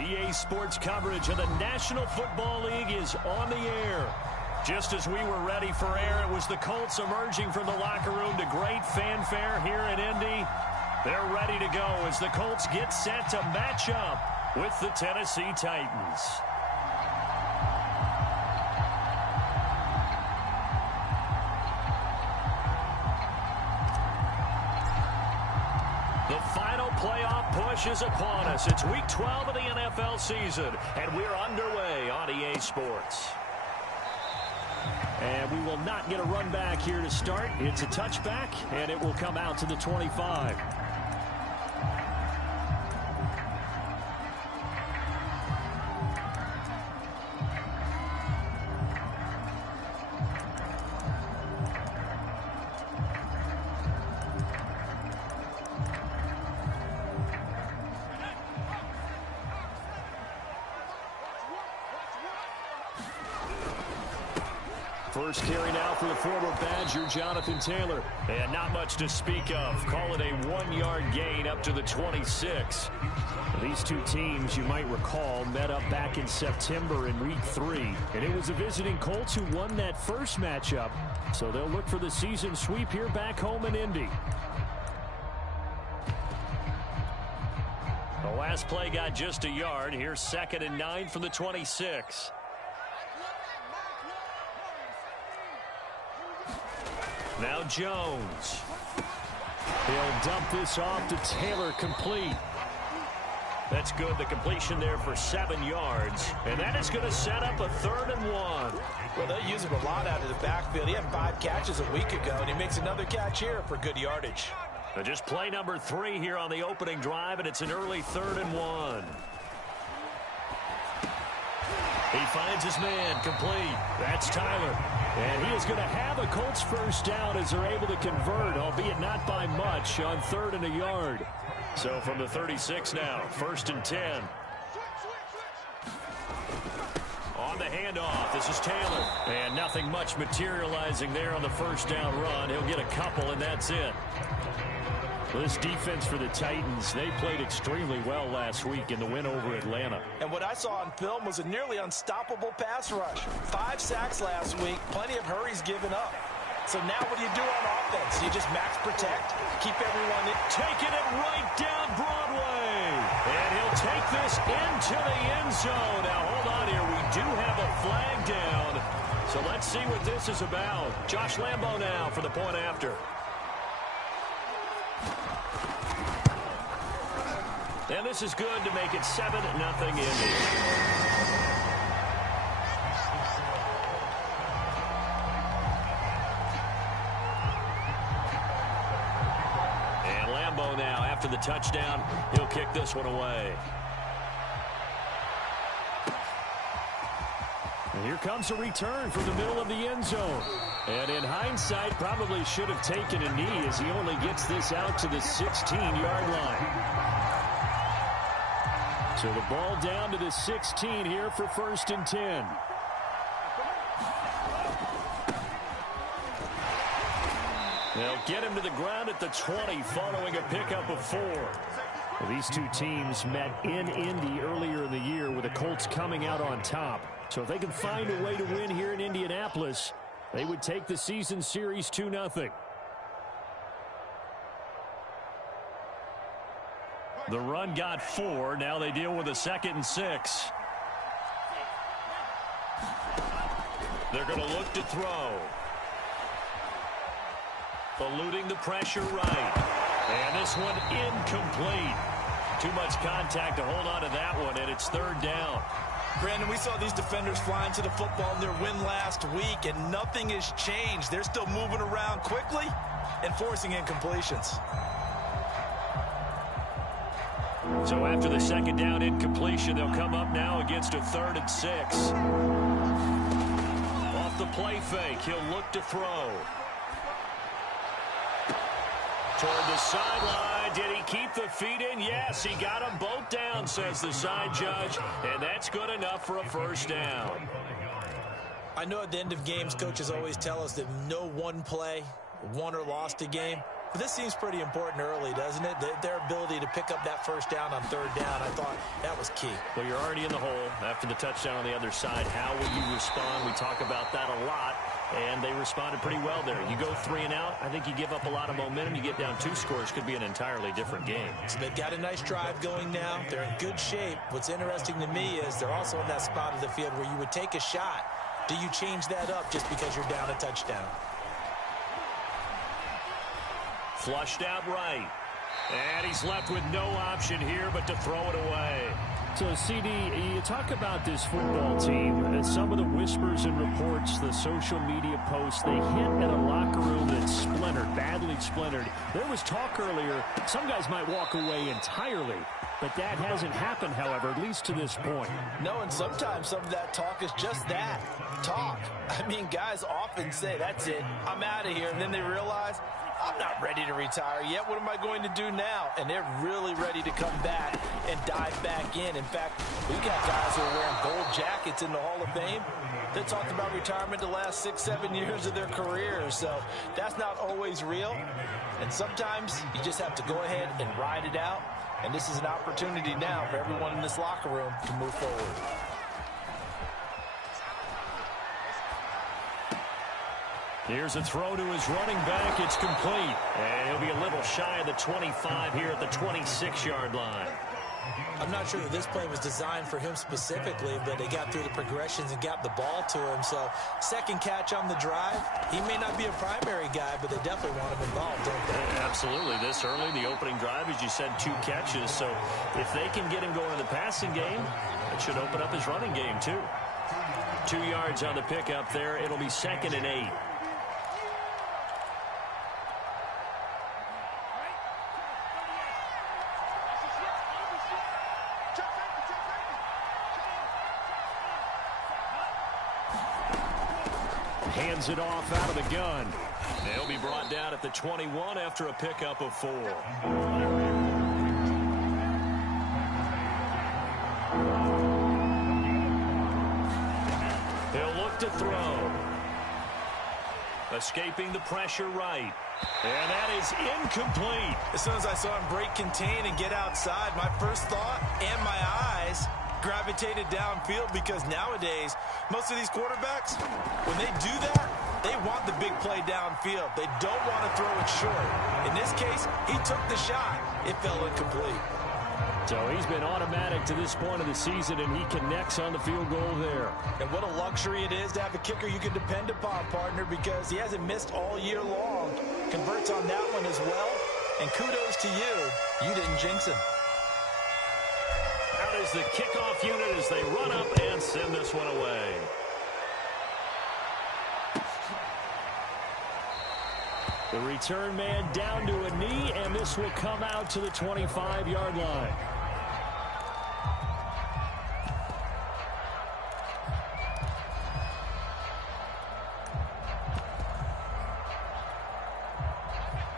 EA Sports coverage of the National Football League is on the air. Just as we were ready for air, it was the Colts emerging from the locker room to great fanfare here in Indy. They're ready to go as the Colts get set to match up with the Tennessee Titans. The final playoff push is upon us. It's week 12 of the NFL season, and we're underway on EA Sports. And we will not get a run back here to start. It's a touchback, and it will come out to the 25. First carry now for the former Badger, Jonathan Taylor. And not much to speak of. Call it a 1-yard gain up to the 26. These two teams, you might recall, met up back in September in week 3. And it was the visiting Colts who won that first matchup. So they'll look for the season sweep here back home in Indy. The last play got just a yard. Here's 2nd and 9 from the 26. Now Jones. He'll dump this off to Taylor, complete. That's good. The completion there for 7 yards. And that is going to set up a 3rd and 1. Well, they use him a lot out of the backfield. He had 5 catches a week ago, and he makes another catch here for good yardage. Just play number 3 here on the opening drive, and it's an early 3rd and 1. He finds his man, complete. That's Tyler. And he is going to have a Colts first down as they're able to convert, albeit not by much, on 3rd and a yard. So from the 36 now, 1st and 10. On the handoff, this is Taylor. And nothing much materializing there on the first down run. He'll get a couple, and that's it. This defense for the Titans, they played extremely well last week in the win over Atlanta. And what I saw on film was a nearly unstoppable pass rush. 5 sacks last week, plenty of hurries given up. So now what do you do on offense? You just max protect, keep everyone in. Taking it right down Broadway. And he'll take this into the end zone. Now hold on here, we do have a flag down. So let's see what this is about. Josh Lambo now for the point after. And this is good to make it 7-0 Indy. And Lambo now, after the touchdown, he'll kick this one away. And here comes a return from the middle of the end zone. And in hindsight, probably should have taken a knee as he only gets this out to the 16-yard line. So the ball down to the 16 here for 1st and 10. They'll get him to the ground at the 20 following a pickup of 4. Well, these two teams met in Indy earlier in the year with the Colts coming out on top. So if they can find a way to win here in Indianapolis, they would take the season series 2-0. The run got 4. Now they deal with a 2nd and 6. They're going to look to throw. Eluding the pressure right. And this one incomplete. Too much contact to hold on to that one, and it's 3rd down. Brandon, we saw these defenders flying to the football in their win last week, and nothing has changed. They're still moving around quickly and forcing incompletions. So after the 2nd down incompletion, they'll come up now against a 3rd and 6. Off the play fake, he'll look to throw. Toward the sideline, did he keep the feet in? Yes, he got them both down, says the side judge, and that's good enough for a 1st down. I know at the end of games, coaches always tell us that no one play won or lost a game. But this seems pretty important early, doesn't it? Their ability to pick up that first down on third down, I thought that was key. Well, you're already in the hole after the touchdown on the other side. How will you respond? We talk about that a lot, and they responded pretty well there. You go 3 and out, I think you give up a lot of momentum. You get down 2 scores, could be an entirely different game. So they've got a nice drive going now. They're in good shape. What's interesting to me is they're also in that spot of the field where you would take a shot. Do you change that up just because you're down a touchdown? Flushed out right. And he's left with no option here but to throw it away. So, CD, you talk about this football team, and some of the whispers and reports, the social media posts, they hint at a locker room that's splintered, badly splintered. There was talk earlier, some guys might walk away entirely, but that hasn't happened, however, at least to this point. No, and sometimes some of that talk is just that, talk. I mean, guys often say, that's it, I'm out of here, and then they realize, I'm not ready to retire yet. What am I going to do now? And they're really ready to come back and dive back in. In fact, we've got guys who are wearing gold jackets in the Hall of Fame that talked about retirement the last 6-7 years of their careers. So that's not always real. And sometimes you just have to go ahead and ride it out. And this is an opportunity now for everyone in this locker room to move forward. Here's a throw to his running back. It's complete. And he'll be a little shy of the 25 here at the 26-yard line. I'm not sure that this play was designed for him specifically, but they got through the progressions and got the ball to him. So second catch on the drive. He may not be a primary guy, but they definitely want him involved, don't they? Absolutely. This early, the opening drive, as you said, 2 catches. So if they can get him going in the passing game, it should open up his running game too. 2 yards on the pickup there. It'll be 2nd and 8. Hands it off out of the gun. They'll be brought down at the 21 after a pickup of 4. He'll look to throw. Escaping the pressure right. And that is incomplete. As soon as I saw him break contain and get outside, my first thought and my eyes gravitated downfield, because nowadays, most of these quarterbacks, when they do that, they want the big play downfield. They don't want to throw it short. In this case, he took the shot. It fell incomplete. So he's been automatic to this point of the season, and he connects on the field goal there. And what a luxury it is to have a kicker you can depend upon, partner, because he hasn't missed all year long. Converts on that one as well. And kudos to you. You didn't jinx him. Out is the kickoff unit as they run up and send this one away. The return man down to a knee, and this will come out to the 25-yard line.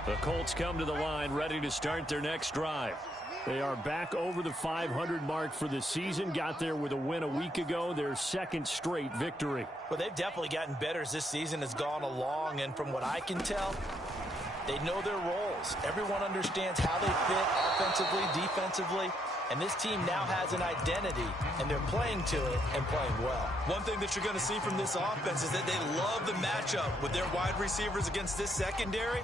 The Colts come to the line, ready to start their next drive. They are back over the 500 mark for the season. Got there with a win a week ago, their 2nd straight victory. Well, they've definitely gotten better as this season has gone along, and from what I can tell, they know their roles. Everyone understands how they fit offensively, defensively, and this team now has an identity, and they're playing to it and playing well. One thing that you're going to see from this offense is that they love the matchup with their wide receivers against this secondary.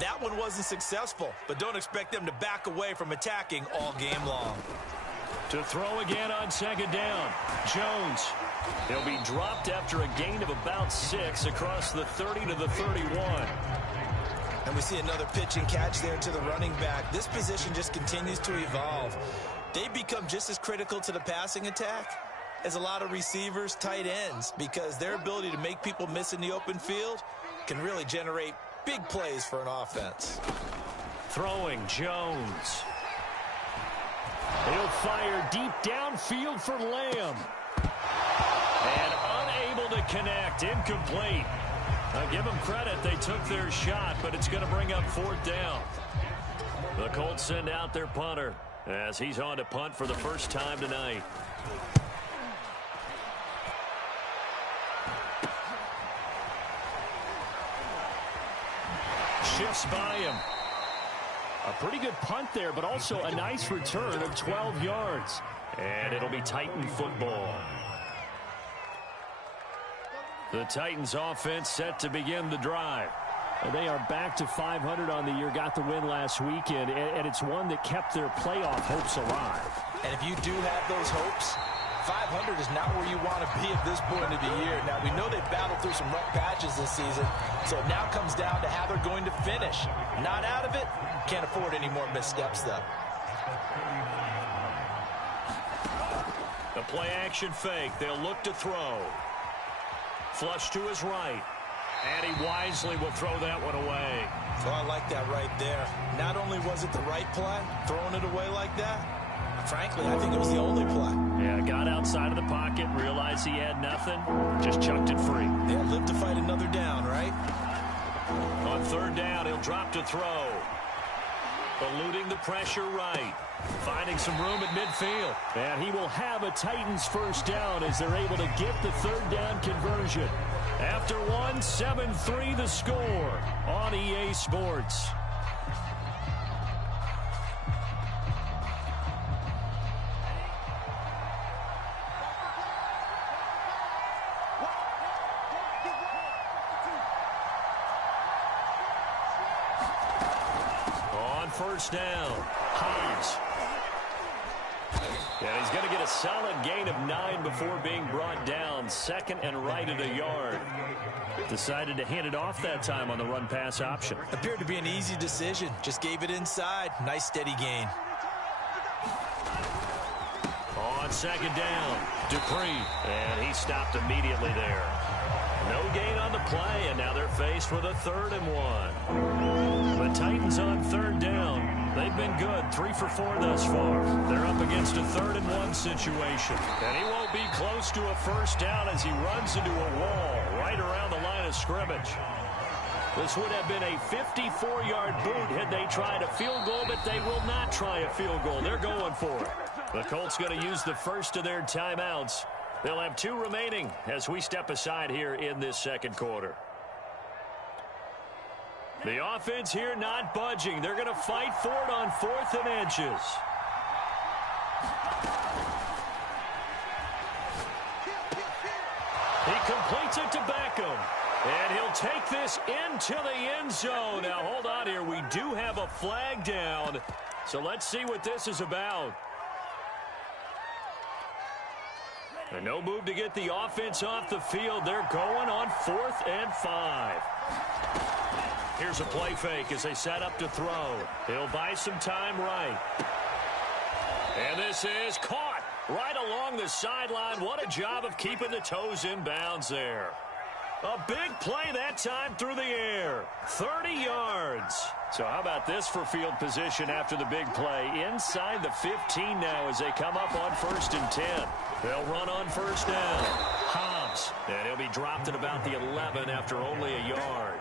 That one wasn't successful, but don't expect them to back away from attacking all game long. To throw again on 2nd down, Jones. He'll be dropped after a gain of about 6 across the 30 to the 31. And we see another pitch and catch there to the running back. This position just continues to evolve. They become just as critical to the passing attack as a lot of receivers, tight ends, because their ability to make people miss in the open field can really generate big plays for an offense. Throwing, Jones. He'll fire deep downfield for Lamb. And unable to connect, incomplete. I'll give them credit, they took their shot, but it's going to bring up 4th down. The Colts send out their punter as he's on to punt for the first time tonight. Shifts by him. A pretty good punt there, but also a nice return of 12 yards. And it'll be Titan football. The Titans offense set to begin the drive. They are back to 500 on the year, got the win last weekend, and it's one that kept their playoff hopes alive. And if you do have those hopes, 500 is not where you want to be at this point of the year. Now, we know they've battled through some rough patches this season, so it now comes down to how they're going to finish. Not out of it, can't afford any more missteps, though. The play-action fake. They'll look to throw. Flush to his right. And he wisely will throw that one away. So I like that right there. Not only was it the right play, throwing it away like that, frankly, I think it was the only play. Yeah, got outside of the pocket, realized he had nothing, just chucked it free. Yeah, live to fight another down, right? On third down, he'll drop to throw. Eluding the pressure right. Finding some room at midfield. And he will have a Titans first down as they're able to get the third down conversion. After 7-3 the score on EA Sports. On first down, Hobbs. And he's going to get a solid gain of 9 before being brought down. Second and right at a yard. Decided to hand it off that time on the run-pass option. Appeared to be an easy decision. Just gave it inside. Nice steady gain. On second down, Dupree. And he stopped immediately there. No gain on the play, and now they're faced with a 3rd and 1. The Titans on third down. They've been good, 3 for 4 thus far. They're up against a 3rd and 1 situation. And he won't be close to a first down as he runs into a wall right around the line of scrimmage. This would have been a 54-yard boot had they tried a field goal, but they will not try a field goal. They're going for it. The Colts going to use the first of their timeouts. They'll have 2 remaining as we step aside here in this second quarter. The offense here not budging. They're going to fight for it on 4th and inches. He completes it to Beckham. And he'll take this into the end zone. Now, hold on here. We do have a flag down. So let's see what this is about. And no move to get the offense off the field. They're going on 4th and 5. Here's a play fake as they set up to throw. He'll buy some time right. And this is caught right along the sideline. What a job of keeping the toes in bounds there. A big play that time through the air. 30 yards. So how about this for field position after the big play? Inside the 15 now as they come up on 1st and 10. They'll run on first down. Hobbs. And he'll be dropped at about the 11 after only a yard.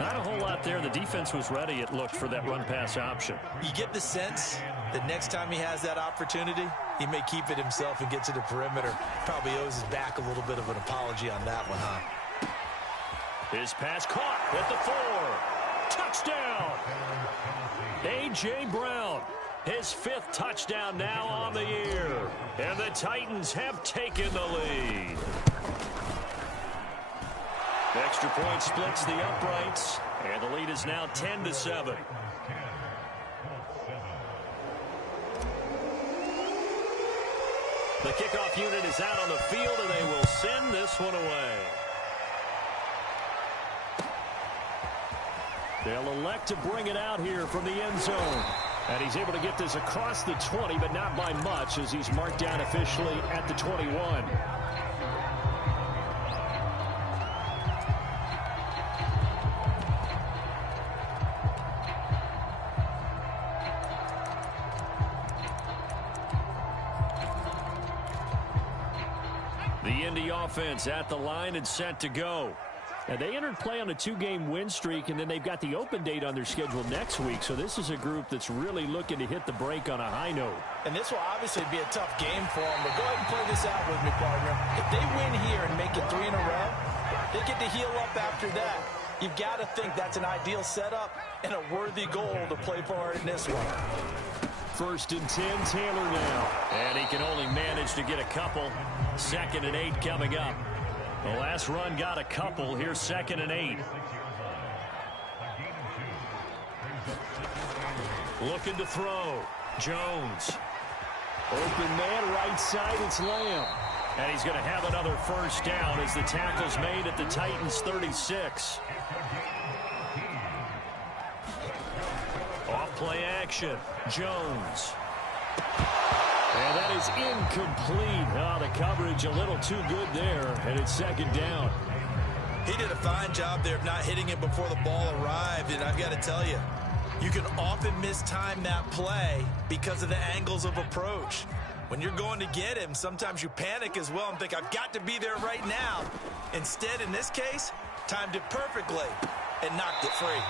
Not a whole lot there. The defense was ready, it looked, for that run-pass option. You get the sense that next time he has that opportunity, he may keep it himself and get to the perimeter. Probably owes his back a little bit of an apology on that one, huh? His pass caught at the 4. Touchdown! A.J. Brown, his 5th touchdown now on the year. And the Titans have taken the lead. Extra point splits the uprights, and the lead is now 10-7. The kickoff unit is out on the field, and they will send this one away. They'll elect to bring it out here from the end zone. And he's able to get this across the 20, but not by much, as he's marked down officially at the 21. The Indy offense at the line and set to go. And they entered play on a 2-game win streak, and then they've got the open date on their schedule next week. So this is a group that's really looking to hit the break on a high note. And this will obviously be a tough game for them, but go ahead and play this out with me, partner. If they win here and make it 3 in a row, they get to heal up after that. You've got to think that's an ideal setup and a worthy goal to play for in this one. 1st and 10, Taylor now. And he can only manage to get a couple. 2nd and 8 coming up. The last run got a couple. Here's 2nd and 8. Looking to throw. Jones. Open man, right side, it's Lamb. And he's going to have another first down as the tackle's made at the Titans' 36. Off play action. Jones. And that is incomplete. Oh, the coverage a little too good there, and it's 2nd down. He did a fine job there of not hitting it before the ball arrived, and I've got to tell you, you can often mistime that play because of the angles of approach. When you're going to get him, sometimes you panic as well and think, I've got to be there right now. Instead, in this case, timed it perfectly and knocked it free.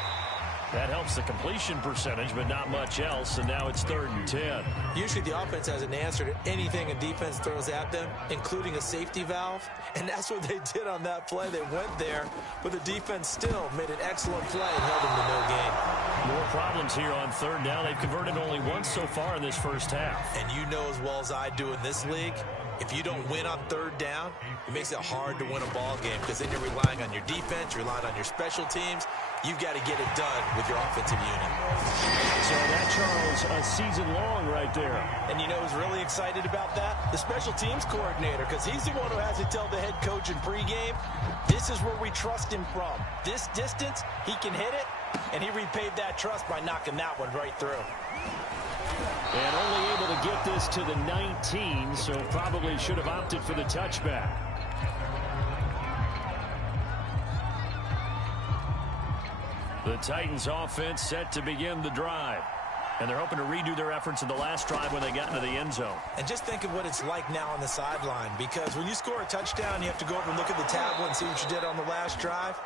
That helps the completion percentage, but not much else, and now it's 3rd and 10. Usually the offense has an answer to anything a defense throws at them, including a safety valve, and that's what they did on that play. They went there, but the defense still made an excellent play and held them to no gain. More problems here on 3rd down. They've converted only once so far in this first half. And you know as well as I do in this league, if you don't win on 3rd down, it makes it hard to win a ball game because then you're relying on your defense, you're relying on your special teams. You've got to get it done with your offensive unit. So that, Charles, a season long right there. And you know who's really excited about that? The special teams coordinator, because he's the one who has to tell the head coach in pregame, this is where we trust him from. This distance, he can hit it, and he repaid that trust by knocking that one right through. And only able to get this to the 19, so probably should have opted for the touchback. The Titans offense set to begin the drive. And they're hoping to redo their efforts in the last drive when they got into the end zone. And just think of what it's like now on the sideline, because when you score a touchdown, you have to go over and look at the tablet and see what you did on the last drive.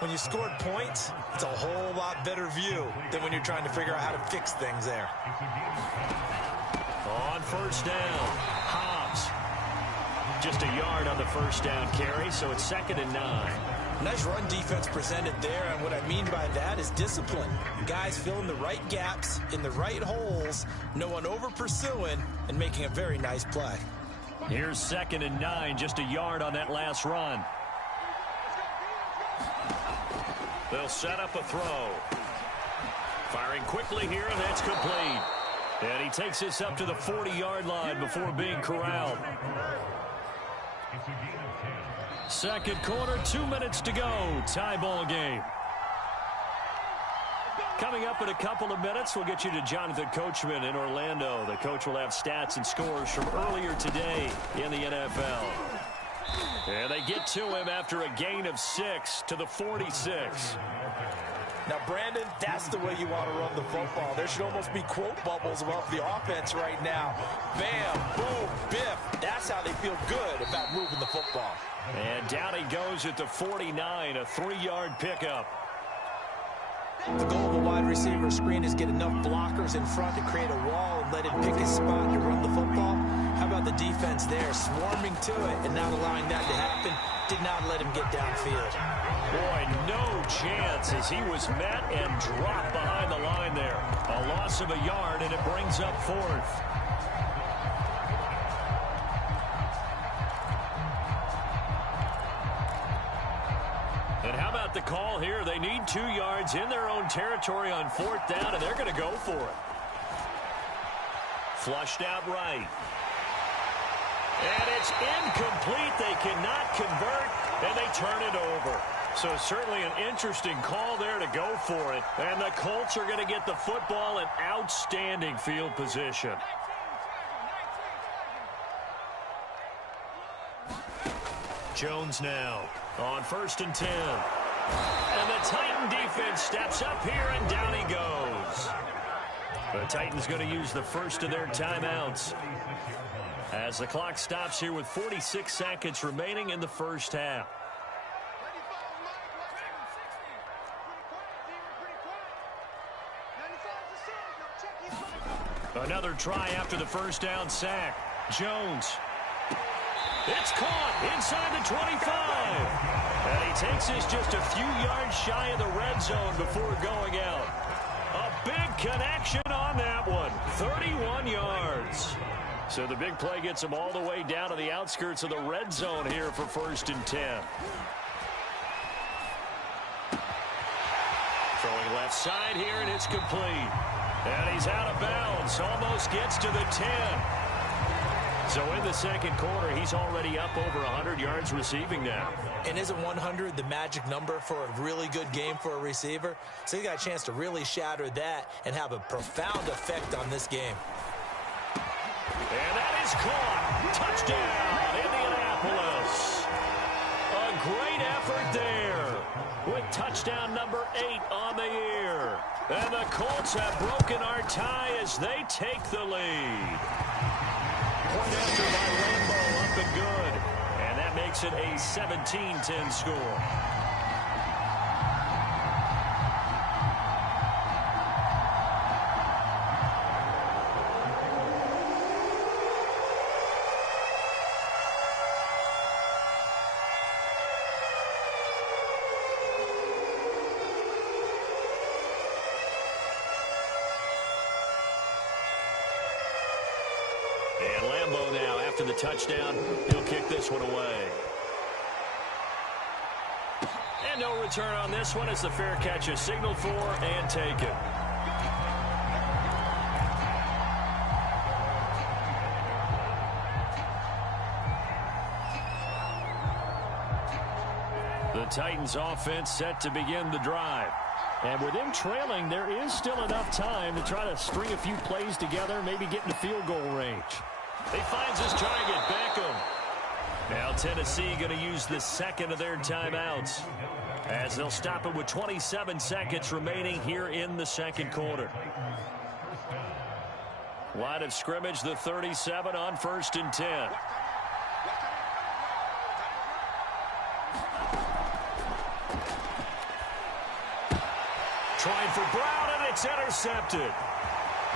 When you scored points, it's a whole lot better view than when you're trying to figure out how to fix things there. On 1st down, Hobbs. Just a yard on the 1st down carry, so it's 2nd and 9. Nice run defense presented there, and what I mean by that is discipline. Guys filling the right gaps in the right holes, no one over pursuing, and making a very nice play. Here's 2nd and 9, just a yard on that last run. They'll set up a throw. Firing quickly here, and that's complete. And he takes this up to the 40-yard line before being corralled. 2nd quarter, 2 minutes to go. Tie ball game. Coming up in a couple of minutes, we'll get you to Jonathan Coachman in Orlando. The coach will have stats and scores from earlier today in the NFL. And they get to him after a gain of 6 to the 46. Now, Brandon, that's the way you want to run the football. There should almost be quote bubbles above the offense right now. Bam, boom, biff. That's how they feel good about moving the football. And down he goes at the 49, a 3-yard pickup. The goal of a wide receiver screen is get enough blockers in front to create a wall and let him pick his spot to run the football. How about the defense there, swarming to it and not allowing that to happen? Did not let him get downfield. Boy, no chance as he was met and dropped behind the line there. A loss of a yard, and it brings up 4th. And how about the call here? They need 2 yards in their own territory on 4th down, and they're going to go for it. Flushed out right. And it's incomplete. They cannot convert, and they turn it over. So certainly an interesting call there to go for it. And the Colts are going to get the football in outstanding field position. Jones now on 1st and 10. And the Titan defense steps up here, and down he goes. The Titans going to use the first of their timeouts as the clock stops here with 46 seconds remaining in the first half. Another try after the first down sack. Jones. It's caught inside the 25. And he takes this just a few yards shy of the red zone before going out. A big connection on that one. 31 yards. So the big play gets him all the way down to the outskirts of the red zone here for 1st and 10. Throwing left side here, and it's complete. And he's out of bounds. Almost gets to the 10. So in the second quarter, he's already up over 100 yards receiving now. And isn't 100 the magic number for a really good game for a receiver? So he got a chance to really shatter that and have a profound effect on this game. And that is caught. Touchdown, Indianapolis. A great effort there with touchdown number 8 on the year. And the Colts have broken our tie as they take the lead. Point after by Lambeau, up and good. And that makes it a 17-10 score. And Lambeau now, after the touchdown, he'll kick this one away. And no return on this one as the fair catch is signaled for and taken. The Titans offense set to begin the drive. And with him trailing, there is still enough time to try to string a few plays together, maybe get into field goal range. He finds his target, Beckham. Now Tennessee going to use the second of their timeouts as they'll stop it with 27 seconds remaining here in the second quarter. Line of scrimmage, the 37 on 1st and 10. Trying for Brown, and it's intercepted.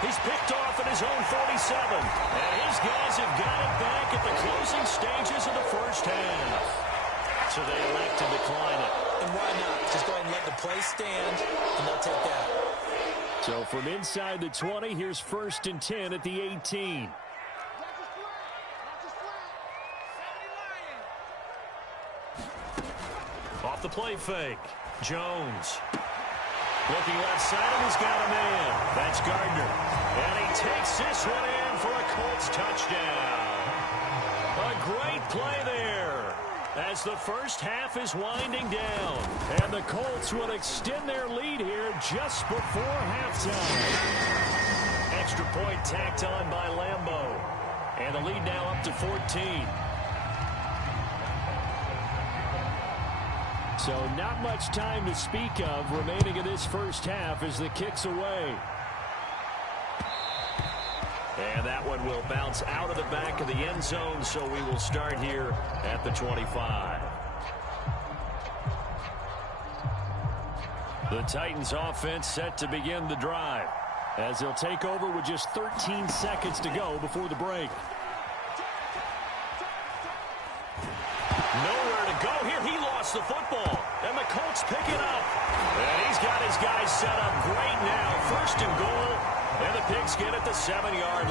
He's picked off at his own 47. And his guys have got it back at the closing stages of the first half. So they elect to decline it. And why not? Just go ahead and let the play stand, and they'll take that. So from inside the 20, here's 1st and 10 at the 18. Off the play fake. Jones. Looking left side, and he's got a man. That's Gardner. And he takes this one in for a Colts touchdown. A great play there as the first half is winding down. And the Colts will extend their lead here just before halftime. Extra point tacked on by Lambeau. And the lead now up to 14. So not much time to speak of remaining in this first half as the kick's away. And that one will bounce out of the back of the end zone, so we will start here at the 25. The Titans offense set to begin the drive as they'll take over with just 13 seconds to go before the break. Nowhere to go here. He lost the football. And the Colts pick it up. And he's got his guys set up great now. 1st and goal. And the Pigs get at the 7-yard line.